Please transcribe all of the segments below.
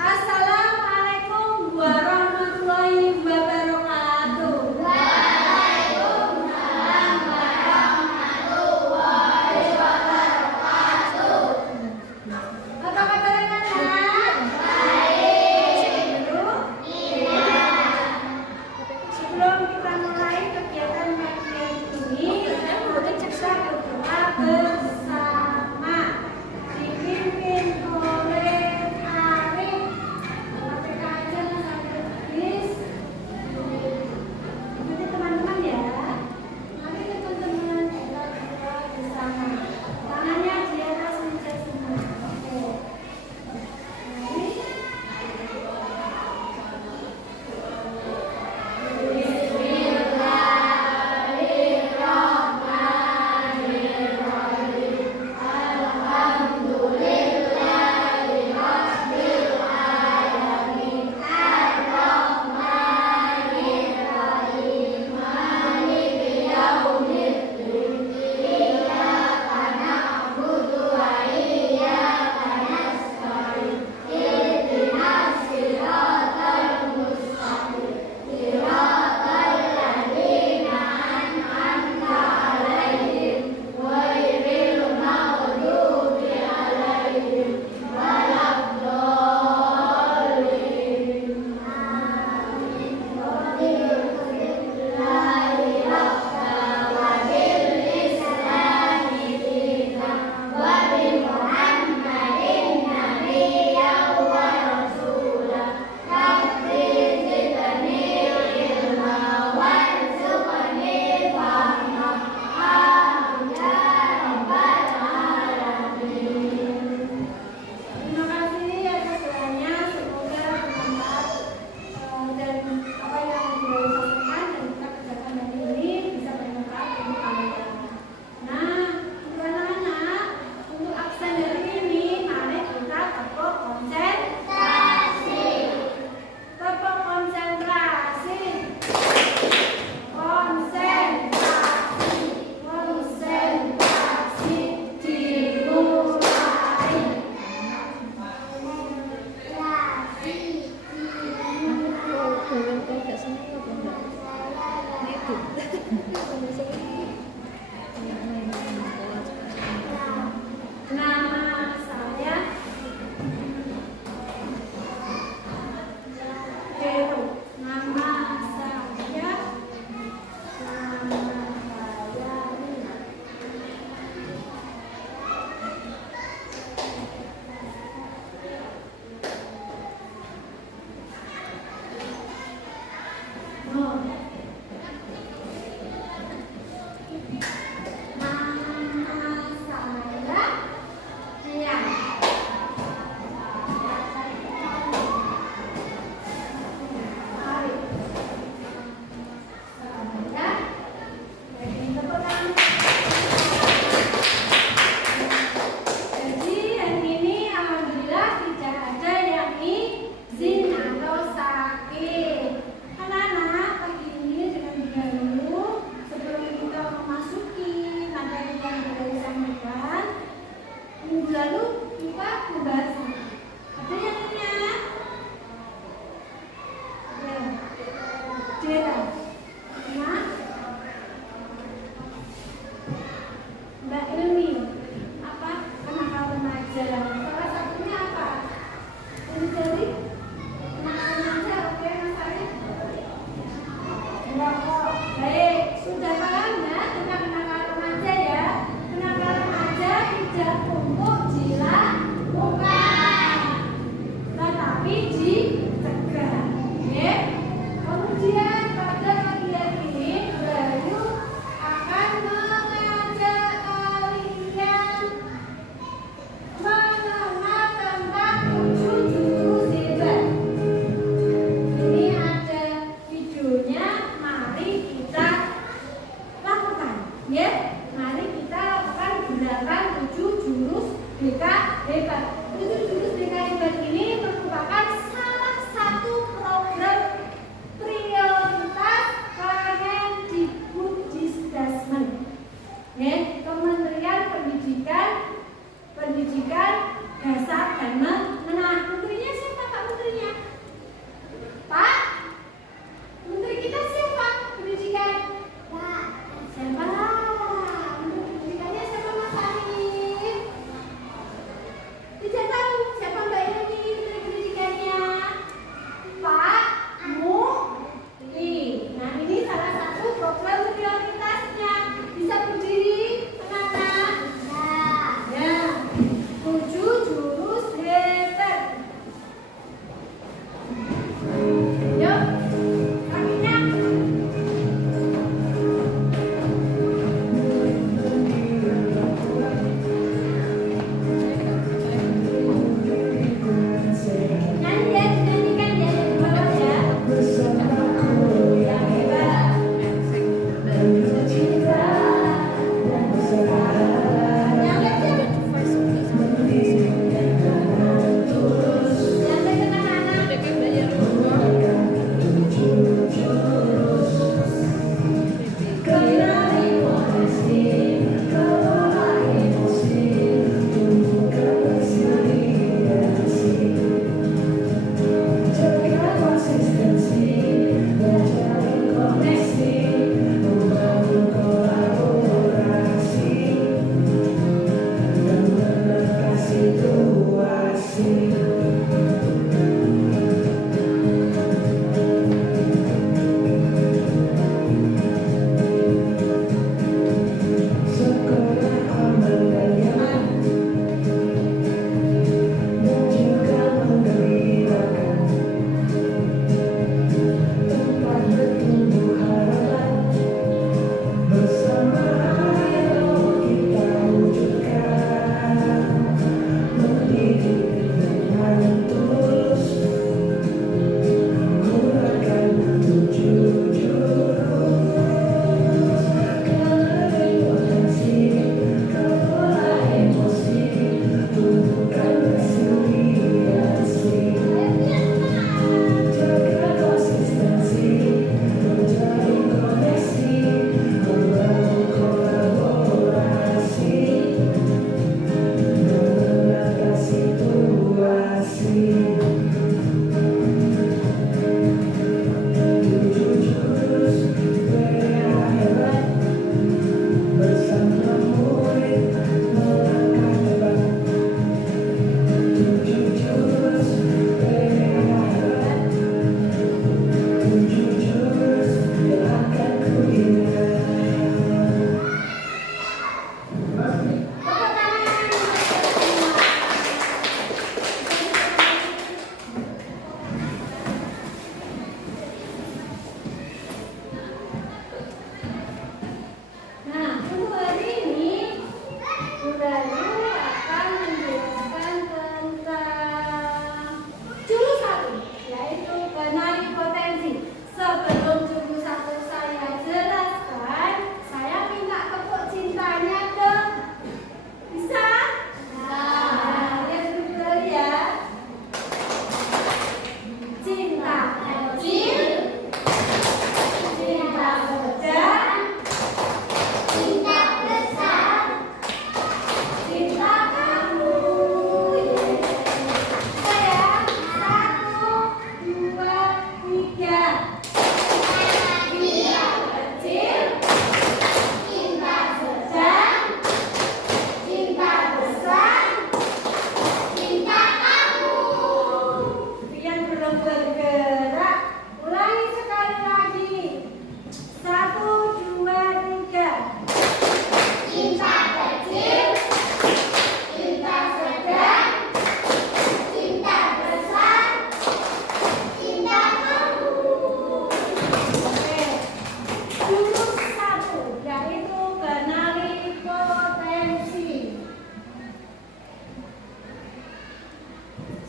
Assalamualaikum warahmatullahi wabarakatuh. Waalaikumsalam warahmatullahi wabarakatuh. Apa kabar anak-anak? Baik. Iya. Sebelum kita mulai kegiatan pagi ini, kita berdoa bersama dipimpin oleh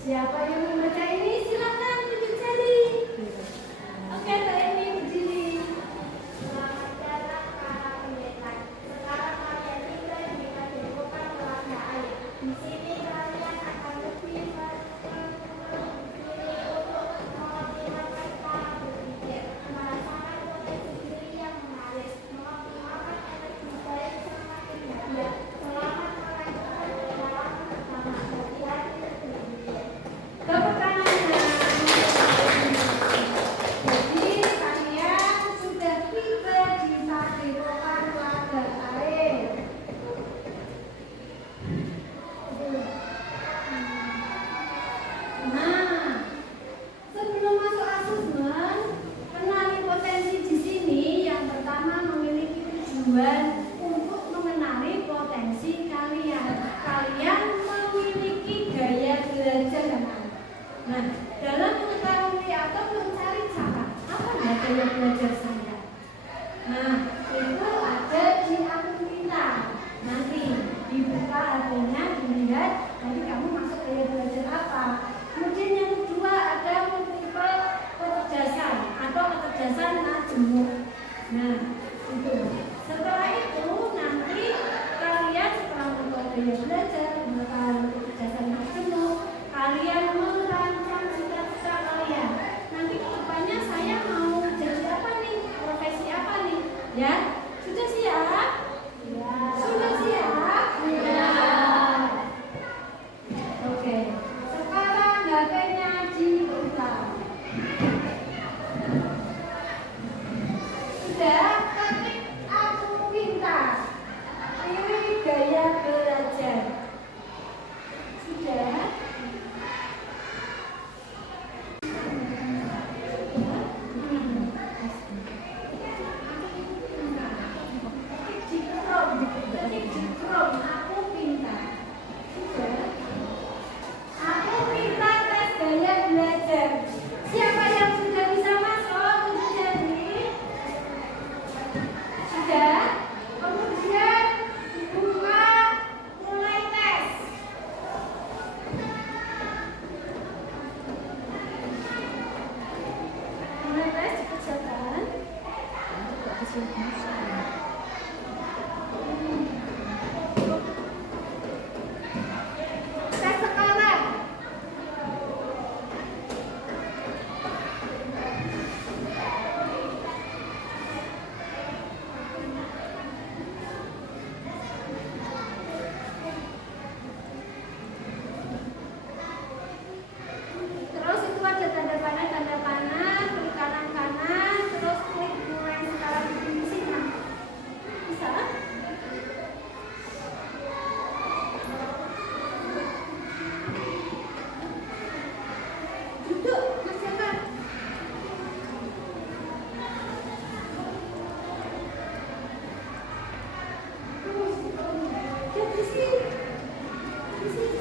Siapa yang membaca ini? Silakan tunjuk jari. Oke, Mbak Eni berdiri. Selamat datang para pendekat. Sekarang kalian tinggal di Padepokan Telaga Air. Di sini kalian akan lebih diri untuk mengoptimalkan cara berpikir, merasakan potensi diri yang menarik, mengoptimalkan energi baik semakin bahagia, selamat melanjutkan perjalanan bersama, hati-hati berpikir. Tepuk tangannya. Jadi kalian sudah tiba di Padepokan Telaga Air. Nah, sebelum masuk asesmen, kenali potensi di sini. Yang pertama memiliki tujuan untuk mengenali potensi kalian. Kalian memiliki gaya belajar yang baik. Nah, dalam mengetahui atau mencari cara apa gaya belajar saya. Nah, itu ada di akun pintar. Nanti dibuka HP-nya, dilihat, nanti kamu masuk gaya belajar apa. Kemudian yang kedua ada multiple kecerdasan atau kecerdasan majemuk. Nah, itu. Setelah itu nanti kalian setelah mengetahui gaya belajar, mengetahui kecerdasan majemuk, kalian merancang cita-cita kalian. Nanti kedepannya saya mau jadi apa nih? Profesi apa nih? Ya, sudah siap? Ya. Sudah siap? Ya. Oke. Sekarang HP-nya dibuka. Sudah ketik aku pintar. Pilih gaya belajar. Sudah? Ketik di Chrome, aku pintar. Sudah? Aku pintar tes gaya belajar. Siapa yang sudah bisa masuk untuk jadi? Sudah? Kemudian buka mulai tes. Mulai tes dikerjakan. Tes sekarang. Terus itu ada tanda panah, klik kanan, terus klik mulai skala definisinya. Bisa? Duduk, Mas Jaka. Ya, di sini. Di sini,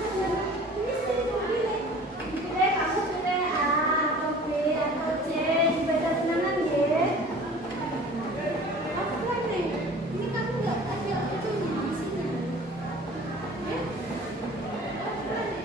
ini sini pilih. Pilih kamu pilih A atau B atau C, dibaca tenangan ya. Apa nih? Ini kamu nggak ada itunya di sini. Ya? Apa nih?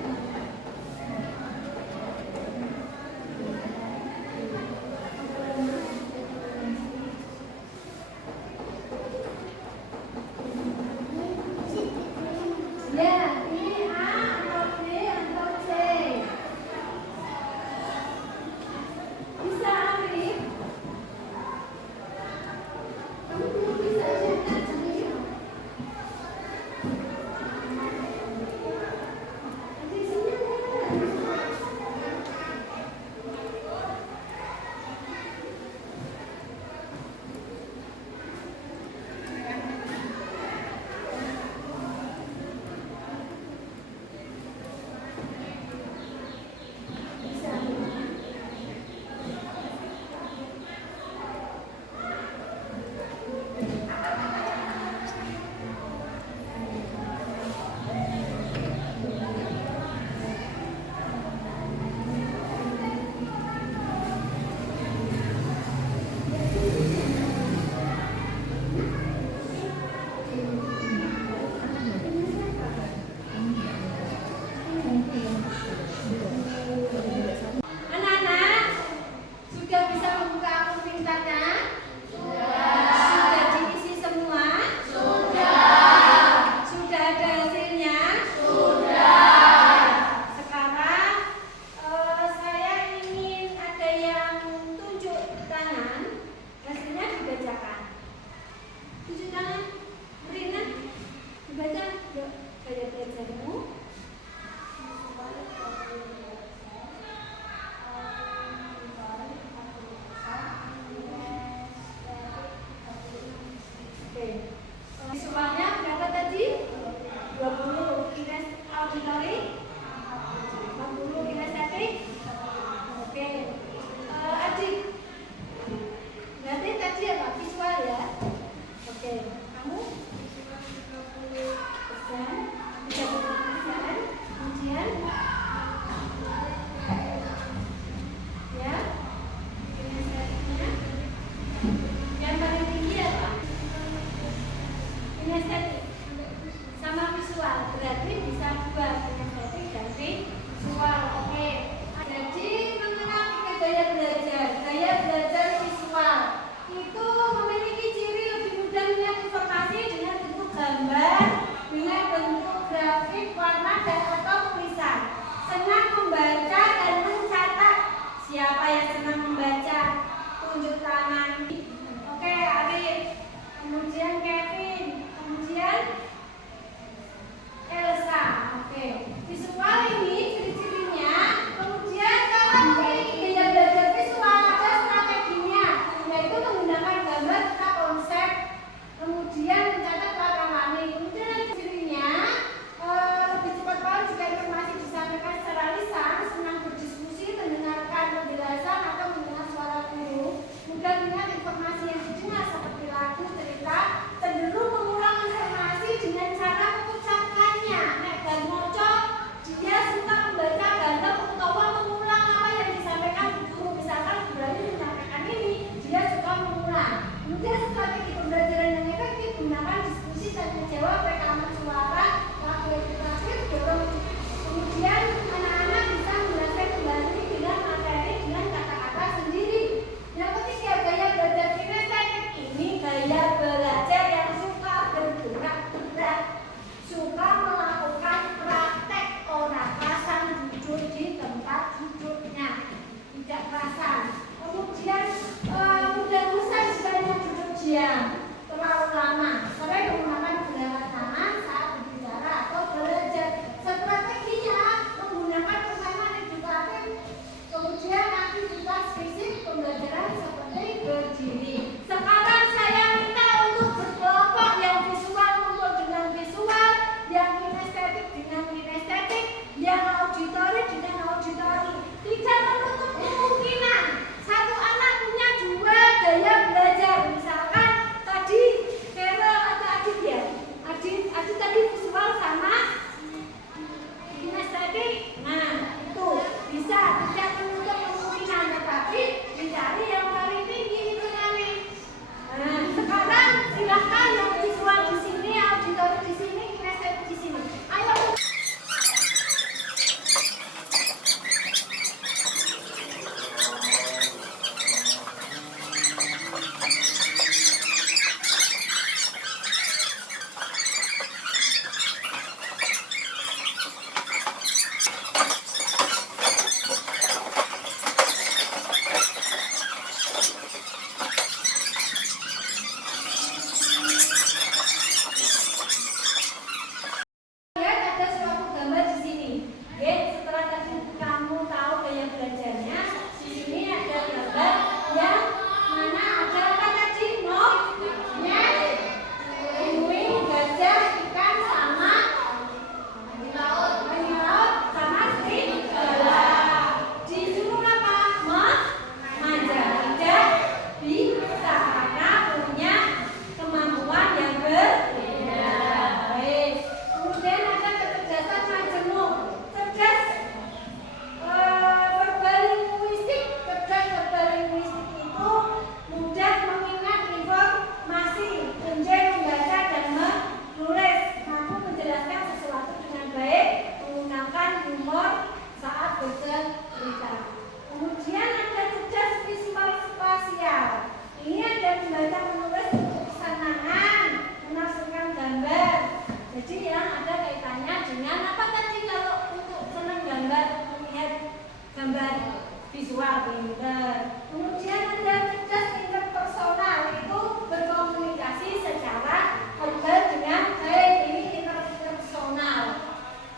visual pinter. Kemudian ada cerdas interpersonal, itu berkomunikasi secara verbal dengan baik, ini interpersonal.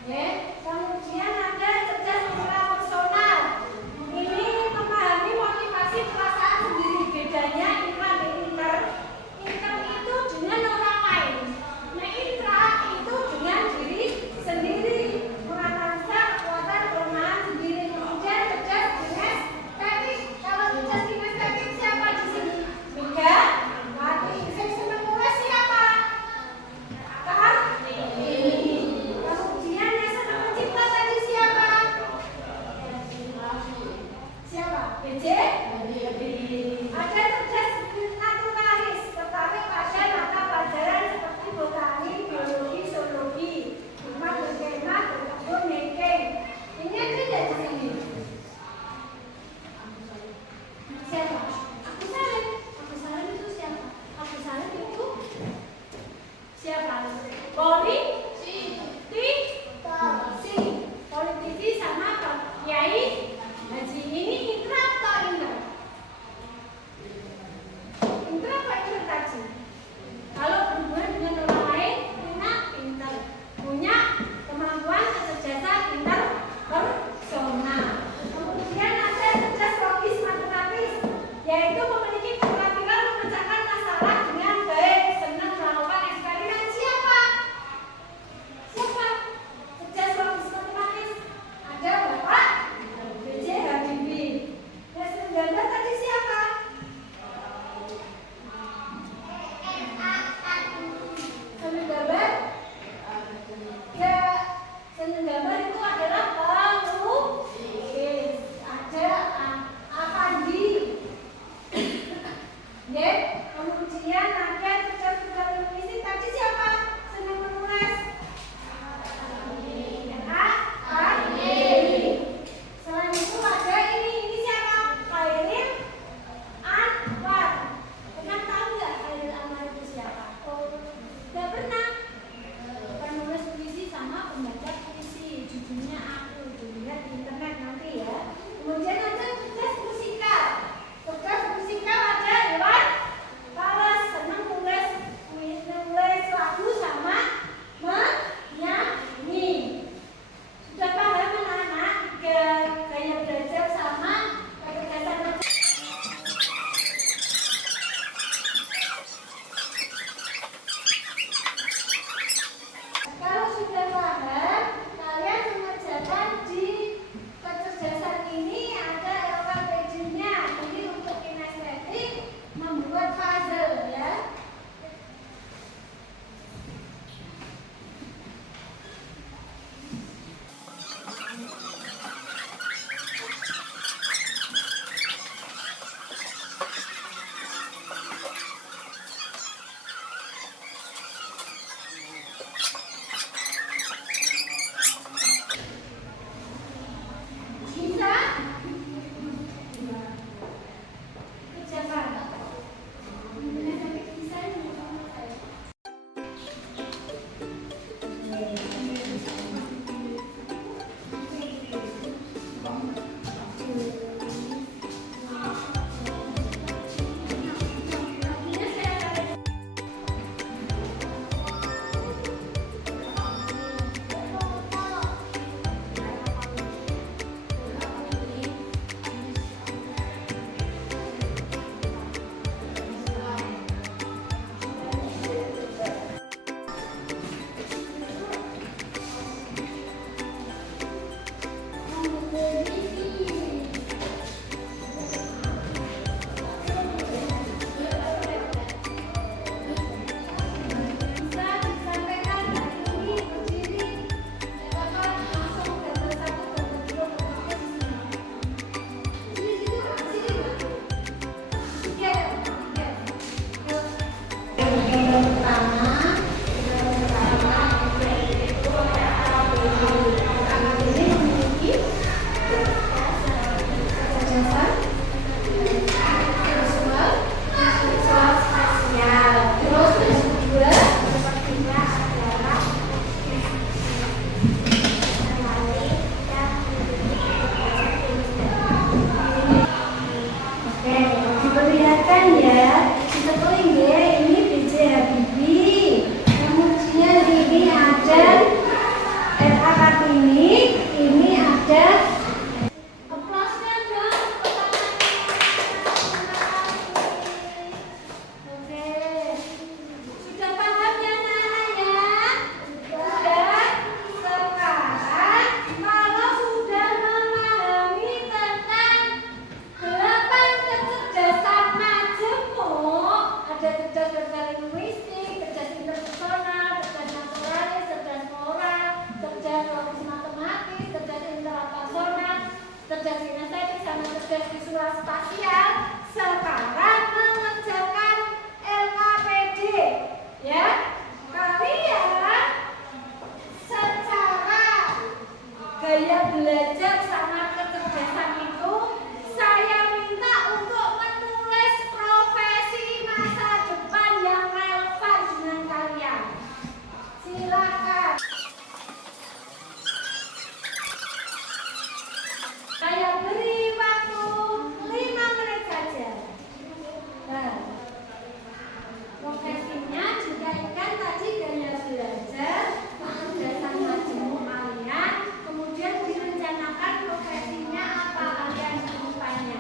Ya. Kemudian ada cerdas intrapersonal, ini memahami motivasi perasaan sendiri. Bedanya intra dan inter. Inter itu dengan orang lain. Nah, intra itu dengan diri sendiri, menganalisa kekuatan kelemahan sendiri. Kemudian cerdas kinestetik. Kalau cerdas kinestetik visual spasial sekarang mengerjakan LKPD ya. Kalian secara gaya belajar sama kecerdasan itu saya minta untuk menulis profesi masa depan yang relevan dengan kalian. Silakan. Saya beri waktu 5 menit saja. Nah, profesinya juga kan tadi gaya belajar, kecerdasan majemuk kalian, kemudian direncanakan profesinya apa kalian rupanya.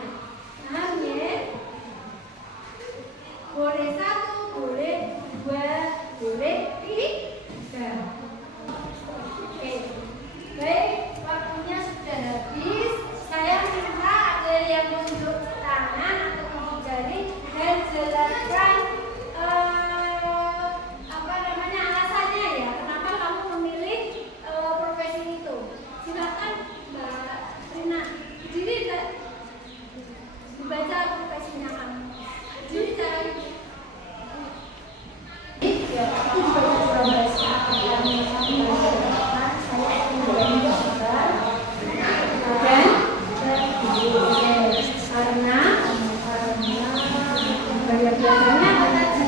Nah, ya. Boleh 1, boleh 2, boleh 3. Oke. Baik, waktunya sudah habis. Saya minta ada yang menunjuk tangan atau menunjuk jari dan jelaskan alasannya ya, kenapa kamu memilih profesi itu. Silakan Mbak Rina, jadi dibaca profesinya kamu. Jadi cara biasanya apa tadi?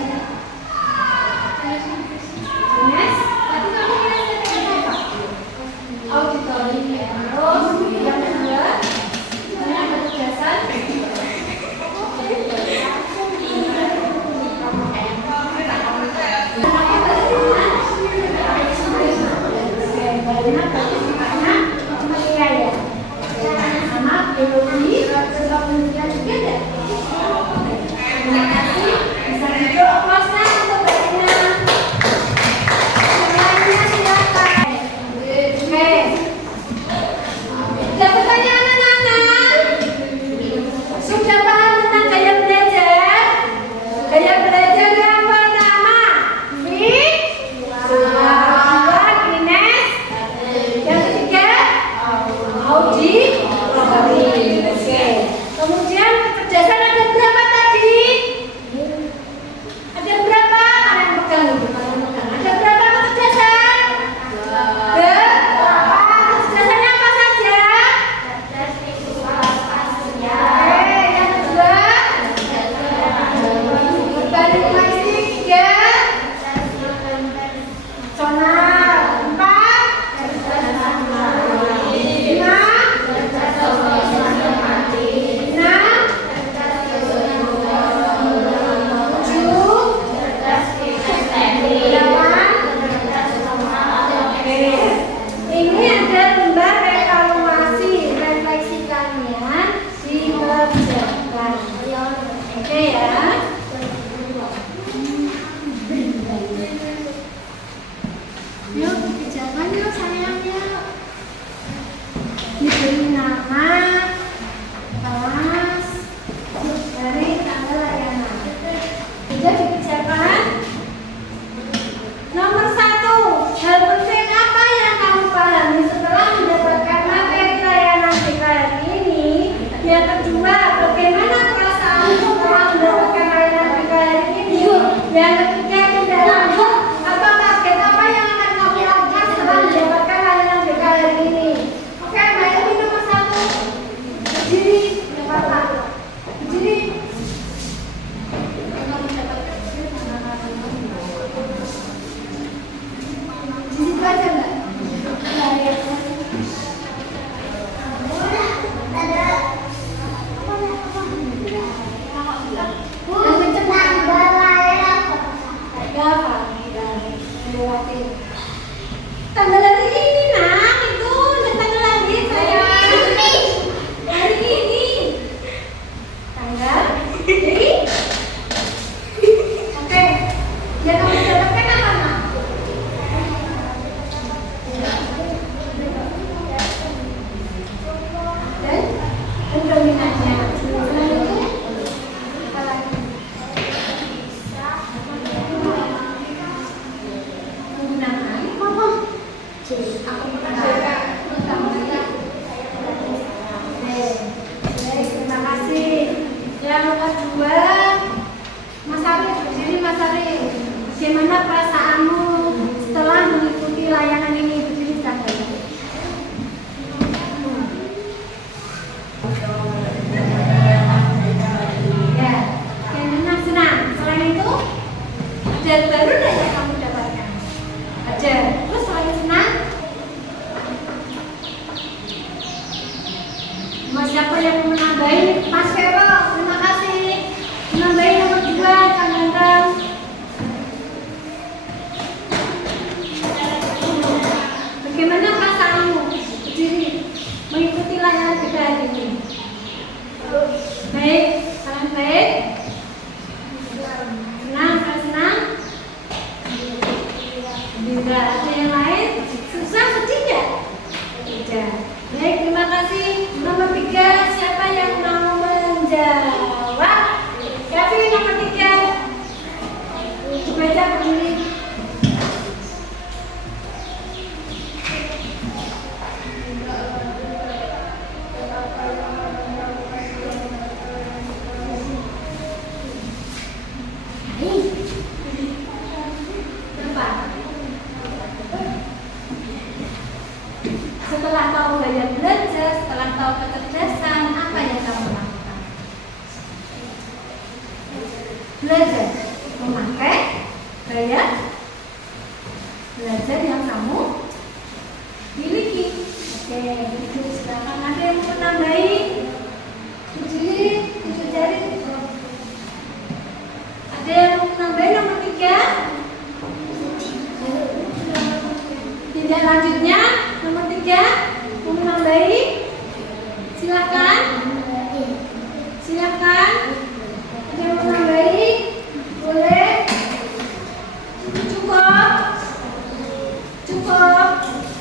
Ines, tadi kamu kira-kira apa? Auditori. Terus yang kedua, yang kecerdasan. Sama biologi, kemudian juga ada. Terima kasih. Bisa duduk kelasnya untuk baiknya. Semuanya silakan. Oke. Ada pertanyaan anak-anak? Sudah paham tentang gaya belajar? Gaya belajar yang pertama, Ines. Yang ketiga, Audi. Oke. Kemudian kecerdasan ada berapa tadi? Ada berapa? Kalian pegang dulu. Ada berapa kecerdasan? Berapa? Kecerdasannya apa saja? Oke, yang kedua? Berbalik logistik. 3. Sonar. 4. 5. Ini ada lembar evaluasi refleksi kalian dikerjakan. Oke ya. Yuk dikerjakan yuk sayangnya. Diberi nama, kelas, dari tanggal layanan. Sudah dikerjakan. Nomor 1, hal penting apa yang kamu pahami setelah mendapatkan materi layanan BKR ini? Yang kedua, bagaimana perasaanmu setelah mendapatkan layanan BKR ini? Yang ketiga, kendalamu atau target apa yang akan kamu lakukan setelah mendapatkan layanan BKR ini? Oke, Mbak Elmi nomor 1. Berdiri, berdiri. Di situ aja enggak? Tanggal hari ini, Nak, itu tanggal lahir saya. Hari ini. kedua, Mas Arif, berdiri Mas Arif. Bagaimana perasaanmu setelah mengikuti layanan ini? Berdiri saja. Ya, senang. Selain itu, ada baru yang kamu dapatkan? Ada. Terus selain senang, Mas siapa yang mau menambahin? Mas Vero, terima kasih. Menambahin nomor 2, Kang Ganteng. Bagaimana perasaanmu berdiri mengikuti layanan kita hari ini? Baik, sangat baik. Senang. Tidak ada yang lain? Susah, sedih tidak? Tidak. Baik, terima kasih. Nomor 3, siapa yang mau menjawab? Kevin, nomor 3. Baca berdiri. Setelah tahu gaya belajar, setelah tahu kecerdasan, apa yang kamu lakukan? Belajar memakai gaya belajar yang kamu miliki. Oke, itu silakan. Ada yang mau menambahi? Tujuh jari. Ada yang mau menambahi nomor 3? Tidak lanjutnya. Nomor 3, mau menambahi? Silakan. Ada yang mau menambahi? Boleh. Cukup.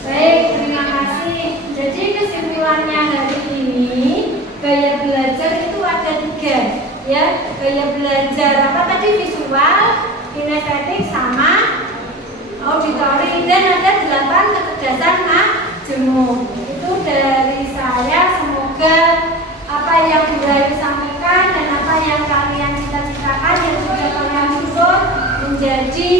Baik, terima kasih. Jadi kesimpulannya hari ini, gaya belajar itu ada 3, ya. Gaya belajar apa tadi? Visual, kinestetik, sama auditori, dan ada 8 kecerdasan majemuk. Itu dari saya. Semoga apa yang Ibu sampaikan dan apa yang kalian cita-citakan yang sudah kalian susun menjadi